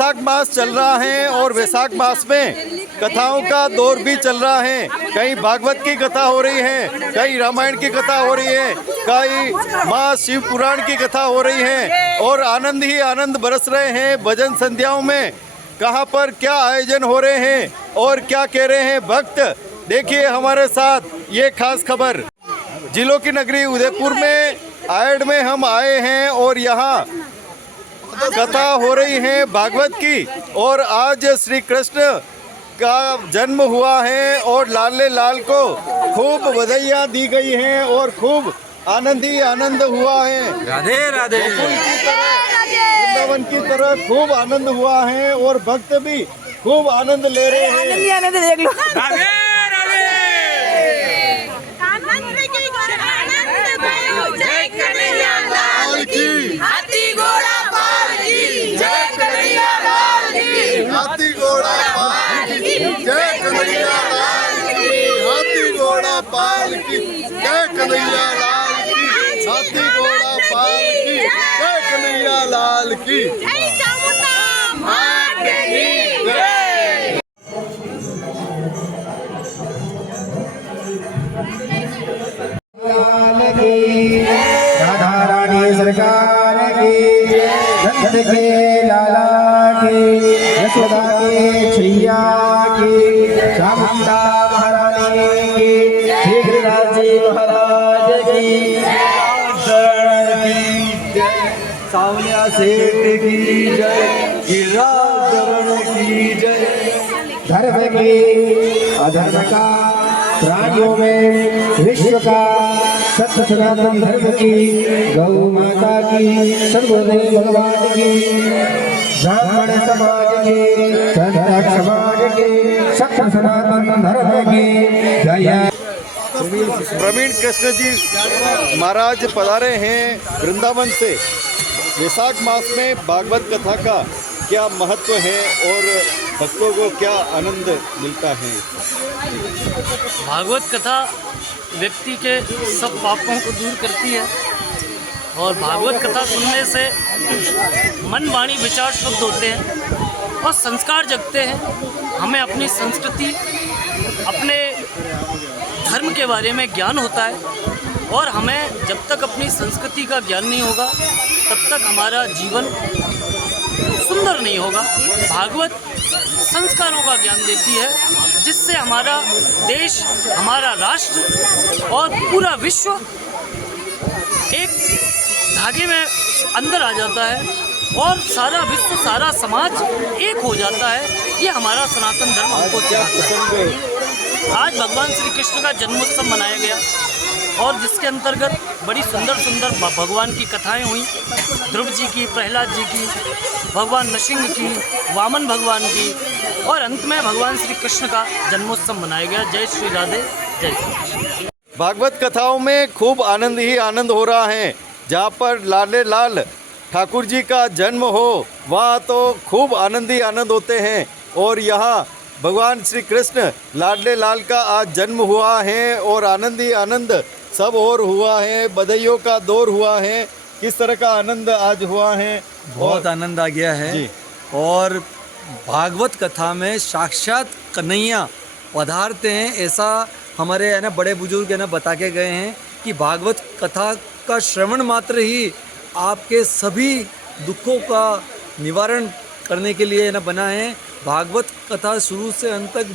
वैशाख मास चल रहा है और वैशाख मास में कथाओं का दौर भी चल रहा है। कहीं भागवत की कथा हो रही है, कहीं रामायण की कथा हो रही है, कहीं माँ शिव पुराण की कथा हो रही है और आनंद ही आनंद बरस रहे हैं भजन संध्याओं में। कहाँ पर क्या आयोजन हो रहे हैं और क्या कह रहे हैं भक्त, देखिए हमारे साथ ये खास खबर। जिलों की नगरी उदयपुर में आयड में हम आए हैं और यहाँ कथा हो रही है भागवत की और आज श्री कृष्ण का जन्म हुआ है और लाले लाल को खूब बधाइयाँ दी गई हैं और खूब आनंद ही आनंद हुआ है। राधे राधे। वृंदावन की तरह खूब आनंद हुआ है और भक्त भी खूब आनंद ले रहे हैं। आनंद देख लो। राधे राधे। जय कन्हैया लाल की, हाथी घोड़ा पाल की, जय कन्हैया लाल की, हाथी घोड़ा पाल की, जय कन्हैया लाल की, हाथी घोड़ा पाल की, जय कन्हैया लाल की, हाथी घोड़ा पाल की, जय कन्हैया लाल की। जय चामुंडा मात की जय। राधा रानी सरकार की, नंद के लाला की, यशोदा के छैया की, चामुंडा महारानी की, शीघ्रराज महाराज की, शरण की जय, सावलिया सेठ की जय, गिरिराज की जय। धर्म की अधर्म का, प्राणियों में विश्व का, सत्य सनातन धर्म की, गौ माता की, सर्वोदय भगवान की, ब्राह्मण समाज की, संत समाज की, सत्य सनातन धर्म की जय। प्रवीण कृष्ण जी महाराज पधारे हैं वृंदावन से। वैशाख मास में भागवत कथा का क्या महत्व है और भक्तों को क्या आनंद मिलता है? भागवत कथा व्यक्ति के सब पापों को दूर करती है और भागवत कथा सुनने से मन वाणी विचार शुद्ध होते हैं और संस्कार जगते हैं। हमें अपनी संस्कृति, अपने धर्म के बारे में ज्ञान होता है और हमें जब तक अपनी संस्कृति का ज्ञान नहीं होगा तब तक हमारा जीवन सुंदर नहीं होगा। भागवत संस्कारों का ज्ञान देती है जिससे हमारा देश, हमारा राष्ट्र और पूरा विश्व एक धागे में अंदर आ जाता है और सारा विश्व, सारा समाज एक हो जाता है। ये हमारा सनातन धर्म हमको सिखाता है। आज भगवान श्री कृष्ण का जन्मोत्सव मनाया गया और जिसके अंतर्गत बड़ी सुंदर सुंदर भगवान की कथाएं हुई। ध्रुव जी की, प्रहलाद जी की, भगवान नृसिंह की, वामन भगवान की और अंत में भगवान श्री कृष्ण का जन्मोत्सव मनाया गया। जय श्री राधे, जय श्री कृष्ण। भागवत कथाओं में खूब आनंद ही आनंद हो रहा है। जहाँ पर लाले लाल ठाकुर जी का जन्म हो वहाँ तो खूब आनंद ही आनंद होते हैं और यहाँ भगवान श्री कृष्ण लाडले लाल का आज जन्म हुआ है और आनंद ही आनंद सब और हुआ है। बधाइयों का दौर हुआ है। किस तरह का आनंद आज हुआ है? बहुत आनंद आ गया है जी। और भागवत कथा में साक्षात कन्हैया पधारते हैं, ऐसा हमारे है ना बड़े बुजुर्ग है ना बता के गए हैं कि भागवत कथा का श्रवण मात्र ही आपके सभी दुखों का निवारण करने के लिए है ना बना है। भागवत कथा शुरू से अंत तक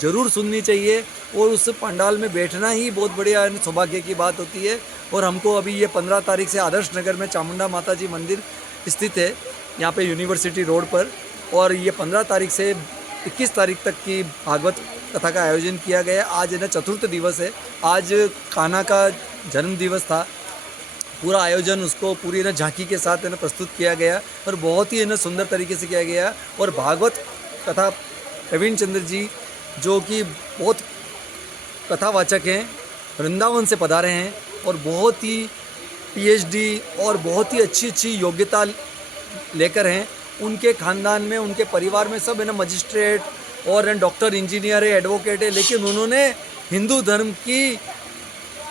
जरूर सुननी चाहिए और उस पंडाल में बैठना ही बहुत बढ़िया सौभाग्य की बात होती है। और हमको अभी ये 15 तारीख से आदर्श नगर में चामुंडा माता जी मंदिर स्थित है, यहाँ पे यूनिवर्सिटी रोड पर, और ये 15 तारीख से 21 तारीख तक की भागवत कथा का आयोजन किया गया। आज है ना चतुर्थ दिवस है। आज कान्हा का जन्म दिवस था। पूरा आयोजन उसको पूरी ना झांकी के साथ है ना प्रस्तुत किया गया और बहुत ही है ना सुंदर तरीके से किया गया। और भागवत कथा प्रवीण चंद्र जी जो कि बहुत कथावाचक हैं, वृंदावन से पधारे हैं और बहुत ही पीएचडी और बहुत ही अच्छी अच्छी योग्यता लेकर हैं। उनके ख़ानदान में, उनके परिवार में सब है ना मजिस्ट्रेट और डॉक्टर, इंजीनियर है, एडवोकेट है, लेकिन उन्होंने हिंदू धर्म की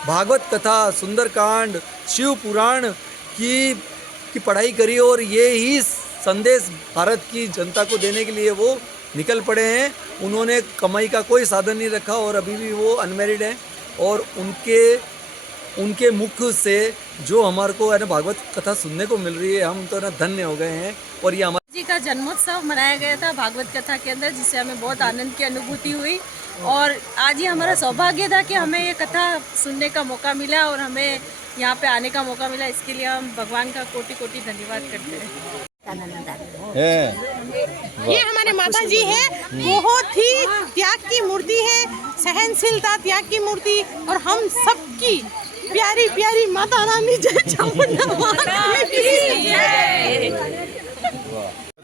भागवत कथा, सुंदरकांड, शिव पुराण की पढ़ाई करी और ये ही संदेश भारत की जनता को देने के लिए वो निकल पड़े हैं। उन्होंने कमाई का कोई साधन नहीं रखा और अभी भी वो अनमैरिड हैं और उनके मुख से जो हमारे को है ना भागवत कथा सुनने को मिल रही है, हम तो ना धन्य हो गए हैं। और ये हमारे जी का जन्मोत्सव मनाया गया था भागवत कथा के अंदर, जिससे हमें बहुत आनंद की अनुभूति हुई और आज ये हमारा सौभाग्य था कि हमें ये कथा सुनने का मौका मिला और हमें यहाँ पे आने का मौका मिला। इसके लिए हम भगवान का कोटि कोटि धन्यवाद करते हैं। ये हमारे माता जी है, बहुत ही त्याग की मूर्ति है, सहनशीलता त्याग की मूर्ति और हम सबकी प्यारी प्यारी माता रानी जय चामुंडा माता की।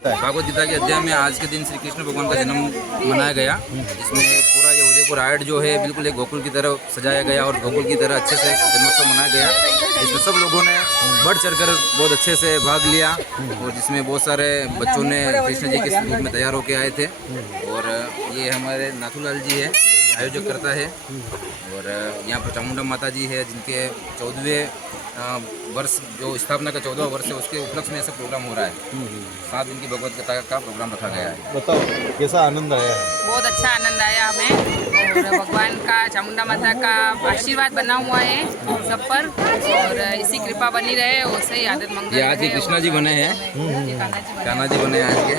भागवत गीता के अध्याय में आज के दिन श्री कृष्ण भगवान का जन्म मनाया गया, जिसमें पूरा ये उदयपुर आयट जो है बिल्कुल एक गोकुल की तरह सजाया गया और गोकुल की तरह अच्छे से जन्मोत्सव मनाया गया, जिसमें सब लोगों ने बढ़ चढ़कर बहुत अच्छे से भाग लिया और जिसमें बहुत सारे बच्चों ने कृष्ण जी के रूप में तैयार होकर आए थे। और ये हमारे नाथूलाल जी है, आयोजक करता है और यहाँ पर चामुंडा माता जी है, जिनके 14वें वर्ष जो स्थापना का 14वां वर्ष है, उसके उपलक्ष्य में ऐसा प्रोग्राम हो रहा है। 7 दिन की भगवत गीता का प्रोग्राम रखा गया है। बताओ कैसा आनंद आया है? बहुत अच्छा आनंद आया हमें और भगवान का चामुंडा माता का आशीर्वाद बना हुआ है सब पर और इसी कृपा बनी रहे, वैसे ही आदत मंगल। ये आज के कृष्णा जी बने हैं, कान्हा जी बने आज के।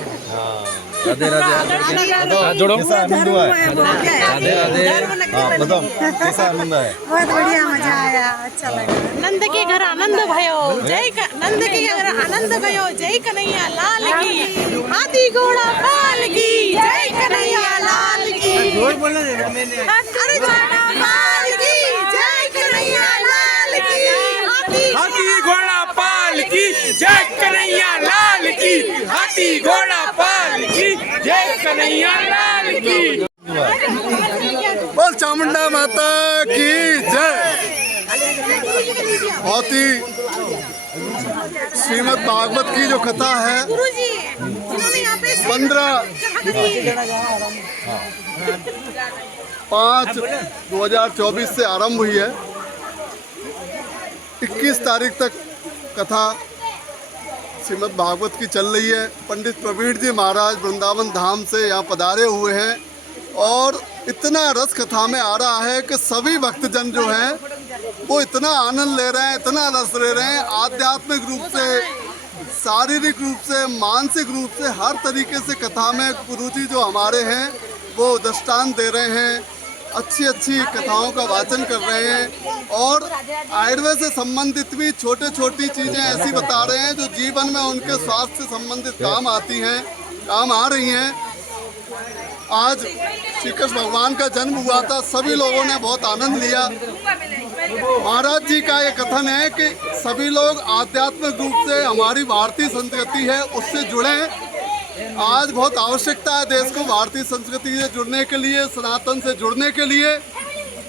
राधे राधे जोड़ो। कैसा आनंद हुआ है? राधे राधे। हाँ बताओ कैसा आनंद आया? बहुत बढ़िया मजा आया, अच्छा लगा। नंद के घर आनंद भयो नंद के घर आनंद भयो, जय कन्हैया लाल की, हाथी घोड़ा पाल की, जय कन्हैया लाल की, अरे घोड़ा पाल की, जय कन्हैया लाल की, हाथी घोड़ा पाल की, जय कन्हैया लाल की, हाथी घोड़ा पाल की, जय कन्हैया लाल की। बोल चामुंडा माता की जय। बहुत ही श्रीमद् भागवत की जो कथा है 15/5/2024 से आरंभ हुई है। 21 तारीख तक कथा श्रीमद् भागवत की चल रही है। पंडित प्रवीण जी महाराज वृंदावन धाम से यहाँ पधारे हुए हैं और इतना रस कथा में आ रहा है कि सभी भक्तजन जो हैं वो इतना आनंद ले रहे हैं, इतना रस ले रहे हैं। आध्यात्मिक रूप से, शारीरिक रूप से, मानसिक रूप से, हर तरीके से कथा में गुरुजी जो हमारे हैं वो दृष्टांत दे रहे हैं, अच्छी अच्छी कथाओं का वाचन कर रहे हैं और आयुर्वेद से संबंधित भी छोटी छोटी चीज़ें ऐसी बता रहे हैं जो जीवन में उनके स्वास्थ्य से संबंधित काम आती हैं, काम आ रही हैं। आज श्री कृष्ण भगवान का जन्म हुआ था, सभी लोगों ने बहुत आनंद लिया। महाराज जी का ये कथन है कि सभी लोग आध्यात्मिक रूप से हमारी भारतीय संस्कृति है उससे जुड़े। आज बहुत आवश्यकता है देश को भारतीय संस्कृति से जुड़ने के लिए, सनातन से जुड़ने के लिए।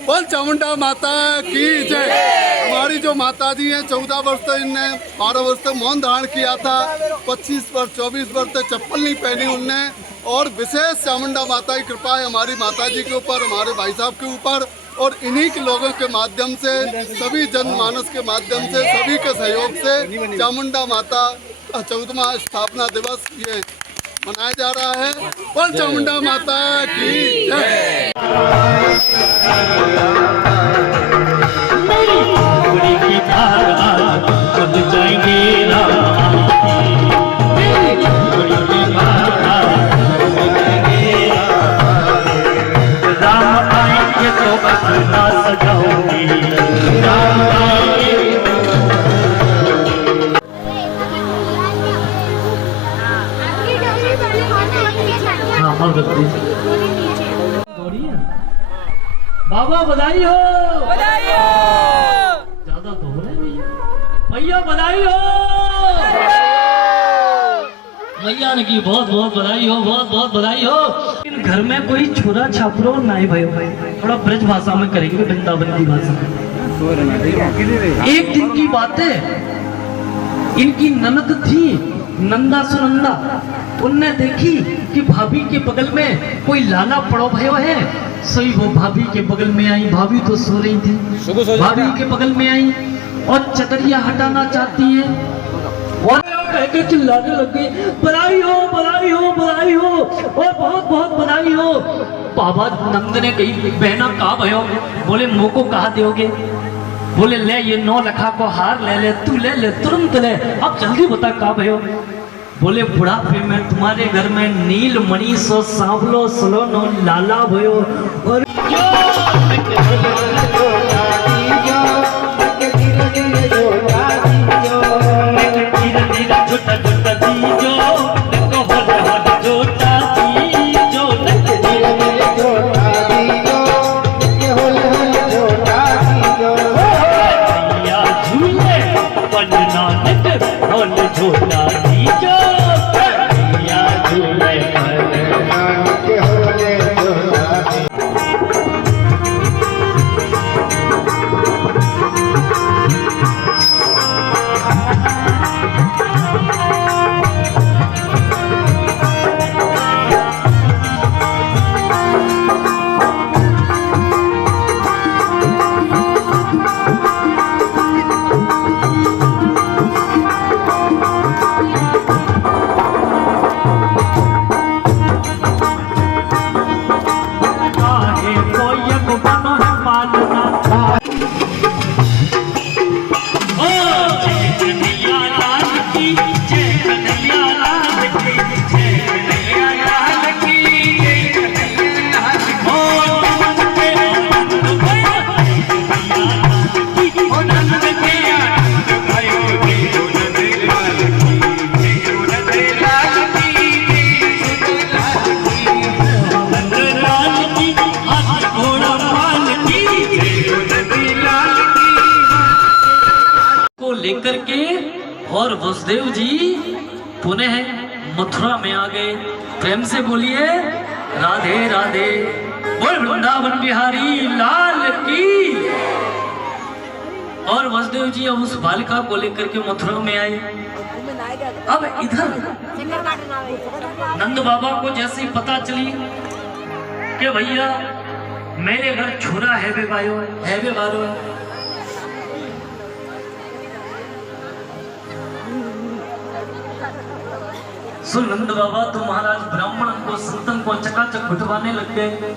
बोल चामुंडा माता की जय। हमारी जो माता जी हैं 14 वर्ष तक इनने 12 वर्ष तक मौन धारण किया था, 25 वर्ष 24 वर्ष तक चप्पल नहीं पहनी उनने और विशेष चामुंडा माता की कृपा है हमारी माता जी के ऊपर, हमारे भाई साहब के ऊपर और इन्हीं के लोगों के माध्यम से, सभी जनमानस के माध्यम से, सभी के सहयोग से चामुंडा माता 14वां स्थापना दिवस ये मनाया जा रहा है। बोल चामुंडा माता की जय। बाबा बधाई हो, बधाई हो। ज्यादा तो हो रहे भैया, बधाई हो भैया ने की बहुत बहुत बधाई हो, बहुत बहुत बधाई हो। घर में कोई छोरा छापरो नहीं भयो, थोड़ा ब्रज भाषा में करेंगे, वृंदावन की भाषा में। एक दिन की बात है, इनकी ननद थी नंदा सुनंदा, उनने देखी कि भाभी के बगल में कोई लाला पड़ो भयो है, सही वो भाभी के बगल में आई। भाभी तो सो रही थी, भाभी के बगल में आई और चदरिया हटाना चाहती है और कह के चिल्लाने लग गई, बधाई हो बधाई हो बधाई हो और बहुत बहुत बधाई हो। बाबा नंद ने कही, बहना कहा भयो? बोले मुँह को कहा दोगे? बोले ले ये 9 लखा को हार ले ले, तू ले ले तुरंत ले, अब जल्दी बता कहा भयो? बोले बुढ़ापे में तुम्हारे घर में नील मणि सो सांवलो सलोनो लाला भयो और लेकर के और वसुदेव जी पुनः मथुरा में आ गए। प्रेम से बोलिए राधे राधे, बोल वृंदावन बिहारी लाल की। और वसुदेव जी अब उस बालिका को लेकर के मथुरा में आए। अब इधर नंद बाबा को जैसे ही पता चली कि भैया मेरे घर छोरा है बे भाइयों, है बे बारो, सो नंद बाबा तो महाराज ब्राह्मण को संतन को चकाचक घुटवाने लग गए,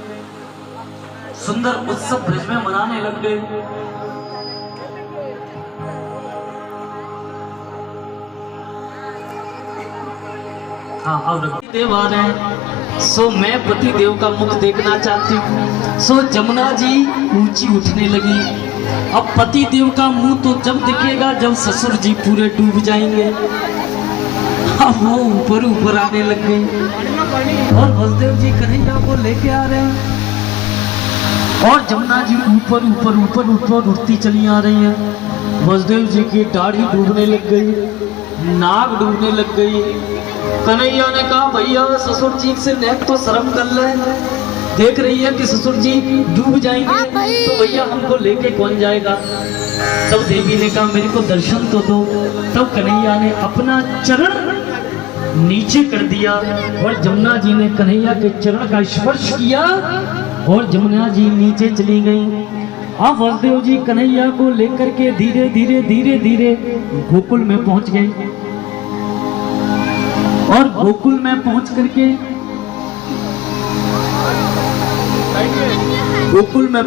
सुंदर उत्सव ब्रज में मनाने लग गए। हाँ अब देव आ रहे हैं, सो मैं पति देव का मुख देखना चाहती हूँ। सो जमुना जी ऊंची उठने लगी। अब पति देव का मुंह तो जब दिखेगा जब ससुर जी पूरे डूब जाएंगे। अब वो ऊपर ऊपर आने लग गए और वसुदेव जी कन्हैया को लेके आ रहे हैं और जमुना जी ऊपर ऊपर ऊपर ऊपर उठती चली आ रही हैं। वसुदेव जी की दाढ़ी डूबने लग गई, नाक डूबने लग गई। कन्हैया ने कहा भैया ससुर जी से नेक तो शर्म कर ले, देख रही है कि ससुर जी डूब जाएंगे तो भैया हमको लेके कौन जाएगा। तब देवी ने कहा मेरे को दर्शन तो दो। तब कन्हैया ने अपना चरण नीचे कर दिया और जमुना जी ने कन्हैया के चरण का स्पर्श किया और जमुना जी नीचे चली गई। अब वसुदेव जी कन्हैया को लेकर के धीरे धीरे धीरे धीरे गोकुल में पहुंच गए और गोकुल में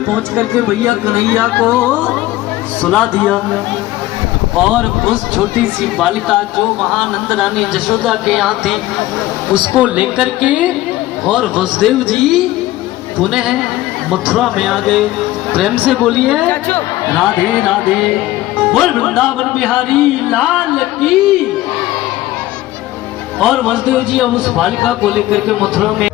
पहुंच करके भैया कन्हैया को सुला दिया और उस छोटी सी बालिका जो वहां नंद रानी जशोदा के यहाँ थी उसको लेकर के और वसुदेव जी पुनः मथुरा में आ गए। प्रेम से बोलिए राधे राधे, बोल वृंदावन बिहारी लाल की। और वसुदेव जी अब उस बालिका को लेकर के मथुरा में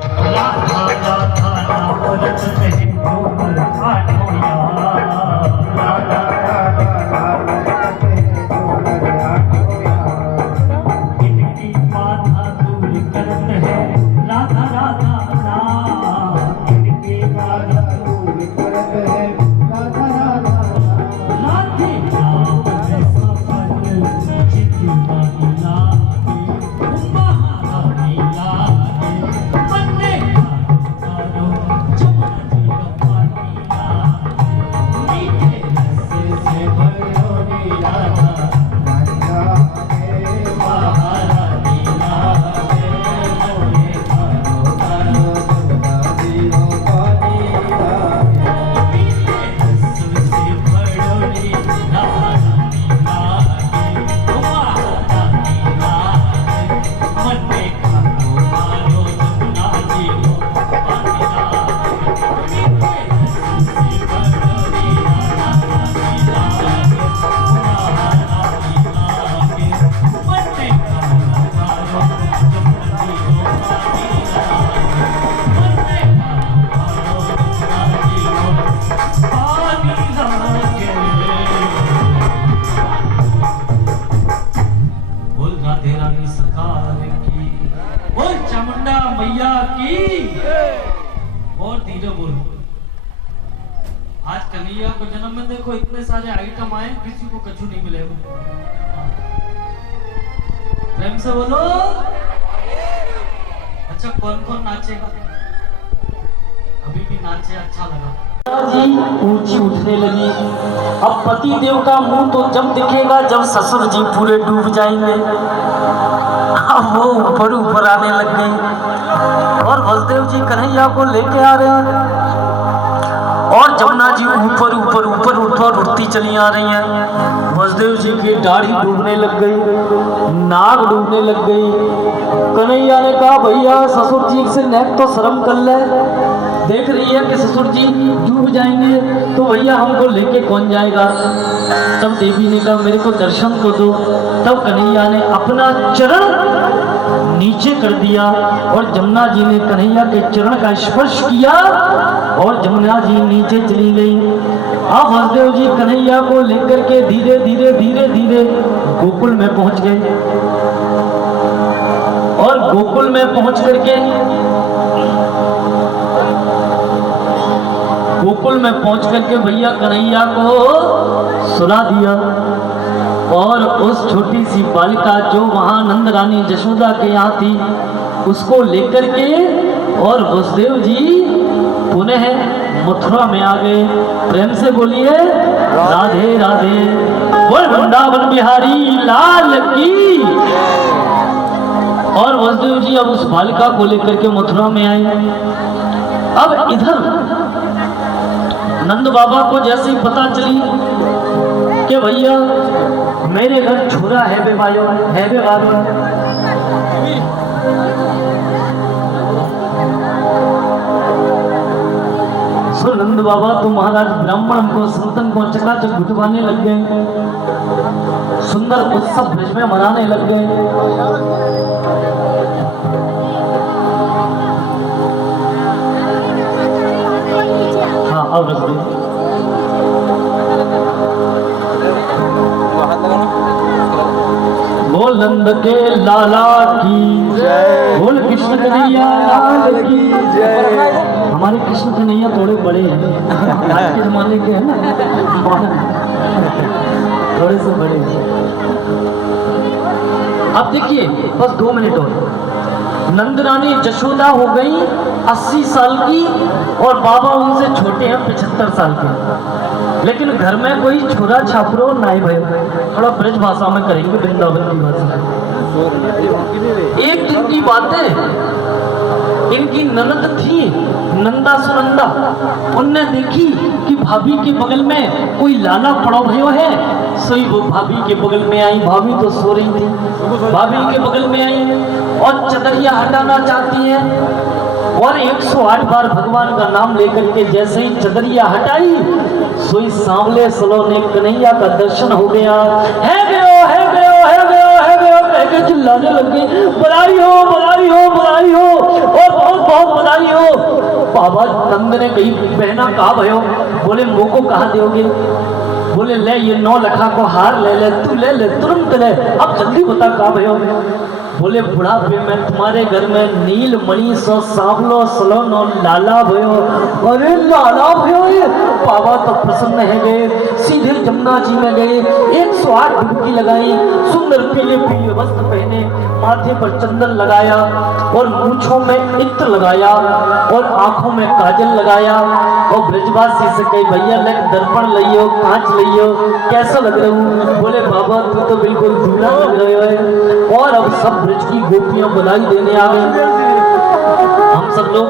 राधे रानी सरकार की, बोल चामुंडा मैया की। और धीरे बोलो। आज कन्हैया को जन्म में देखो इतने सारे आइटम आए, किसी को कछु नहीं मिलेगा। प्रेम से बोलो। अच्छा कौन कौन नाचेगा? अभी भी नाचे, अच्छा लगा जी। ऊंची उठने लगी। अब पति देव का मुंह तो जब दिखेगा जब ससुर जी पूरे डूब जाएंगे। अब वो ऊपर ऊपर आने लग गई और बलदेव जी कन्हैया को लेके आ रहे हैं और जमुना जी ऊपर ऊपर ऊपर ऊपर उठती चली आ रही हैं। बलदेव जी की दाढ़ी डूबने लग गई, नाक डूबने लग गई। कन्हैया ने कहा भैया ससुर जी से नेक तो शर्म कर ले, देख रही है कि ससुर जी डूब जाएंगे तो भैया हमको लेके कौन जाएगा। तब देवी ने कहा मेरे को दर्शन को दो। तब कन्हैया ने अपना चरण नीचे कर दिया और जमुना जी ने कन्हैया के चरण का स्पर्श किया और जमुना जी नीचे चली गई। अब बलदेव जी कन्हैया को लेकर के धीरे धीरे धीरे धीरे गोकुल में पहुंच गए और गोकुल में पहुंच करके भैया कन्हैया को सुला दिया और उस छोटी सी बालिका जो वहां नंद रानी जशोदा के यहाँ थी उसको लेकर के और वसुदेव जी पुनः मथुरा में आ गए। प्रेम से बोलिए राधे राधे। बोल वृंदावन बिहारी लाल की। और वसुदेव जी अब उस बालिका को लेकर के मथुरा में आए। अब इधर नंद बाबा को जैसे ही पता चली कि भैया मेरे घर छोरा है बे भाइयों, है बे बाबा। सो नंद बाबा तो महाराज ब्राह्मण को संतन को चकाचक घुटवाने लग गए, सुंदर उत्सव ब्रज में मनाने लग गए। हाँ अब रख दो। बोल नंद के लाला की जय, बोल कृष्ण कन्हैया लाल की जय। हमारे कृष्ण कन्हैया थोड़े बड़े हैं, आज के जमाने के हैं ना, थोड़े से बड़े हैं। अब देखिए बस 2 मिनट और। नंद रानी जशोदा हो गई 80 साल की और बाबा उनसे छोटे हैं 75 साल के। लेकिन घर में कोई छोरा छापरो नहीं भाई, थोड़ा ब्रज भाषा में करेंगे, वृंदावन की भाषा। एक दिन की बात है, इनकी ननद थी नंदा सुनंदा, उनने देखी कि भाभी के बगल में कोई लाला पड़ा भयो है। सोई वो भाभी के बगल में आई, भाभी तो सो रही थी, भाभी के बगल में आई और चदरिया हटाना चाहती है और 108 बार भगवान का नाम लेकर के जैसे ही चदरिया हटाई सोई सांवले सलोने कन्हैया का दर्शन हो गया। है गयो है गयो है गयो है गयो कह के चिल्लाने लगी, बधाई हो बधाई हो बधाई हो और बहुत बहुत बधाई हो। बाबा नंद ने कही बहना कहा भयो। बोले मुँह को कहा दोगे? बोले ले ये 9 लखा को हार ले ले, तू ले ले तुरंत ले, अब जल्दी बता कहा भयो। बोले बुढ़ापे में तुम्हारे घर में नील मणि सो सांवलो सलोनो लाला भयो। अरे लाला भयो, बाबा तो प्रसन्न है गए, सीधे जमुना जी में गए, 108 डुबकी लगाई, सुंदर पीले पीले वस्त्र पहने, माथे पर चंदन लगाया और मूंछों में इत्र लगाया और आंखों में काजल लगाया और ब्रजवासी से कही भैया ले दर्पण लियो, कांच लियो, कैसा लग रहा हूँ? बोले बाबा तू तो बिल्कुल दूल्हा लग रहे हो। और अब सब ब्रज की गोपियां बधाई देने आ गई। हम सब लोग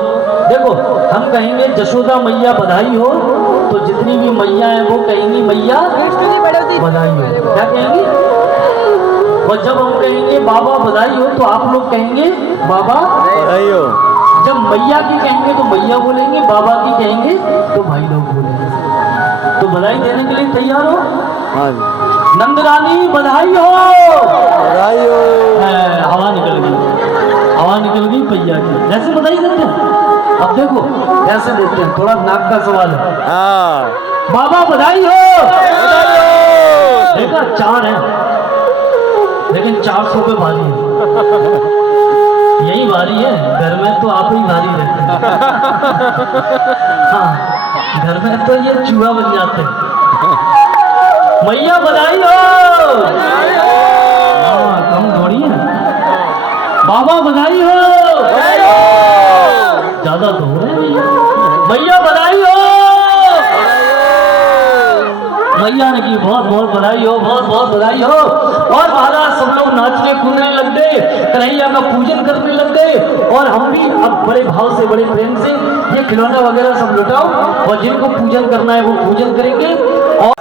देखो, हम कहेंगे जशोदा मैया बधाई हो तो जितनी भी मैया है वो कहेंगी मैया बधाई हो, क्या कहेंगी? और जब हम कहेंगे बाबा बधाई हो तो आप लोग कहेंगे बाबा बधाई हो। जब मैया की कहेंगे तो मैया बोलेंगे, बाबा की कहेंगे तो भाई लोग बोलेंगे। तो बधाई देने के लिए तैयार हो? नंद रानी बधाई हो, बधाई हो। हवा निकल गई, हवा निकल गई भैया की। ऐसे बधाई देते हैं? अब देखो ऐसे देते हैं, थोड़ा नाक का सवाल है। बाबा बधाई हो, बधाई हो। देखा 4 है, लेकिन 400 पे भारी है। यही भारी है, घर में तो आप ही भारी रहते हैं। हाँ, घर में तो ये चूहा बन जाते हैं। मैया बधाई हो। हाँ, कम थोड़ी है। बाबा बधाई हो। ज्यादा तो हो रहे हैं। मैया बधाई हो। मैया ने की बहुत बहुत बधाई हो, बहुत बहुत बधाई हो। और महाराज सब लोग नाचने कूदने लग गए, कन्हैया का पूजन करने लग गए। और हम भी अब बड़े भाव से, बड़े प्रेम से ये खिलौना वगैरह सब लुटाओ, और जिनको पूजन करना है वो पूजन करेंगे। और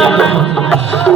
जय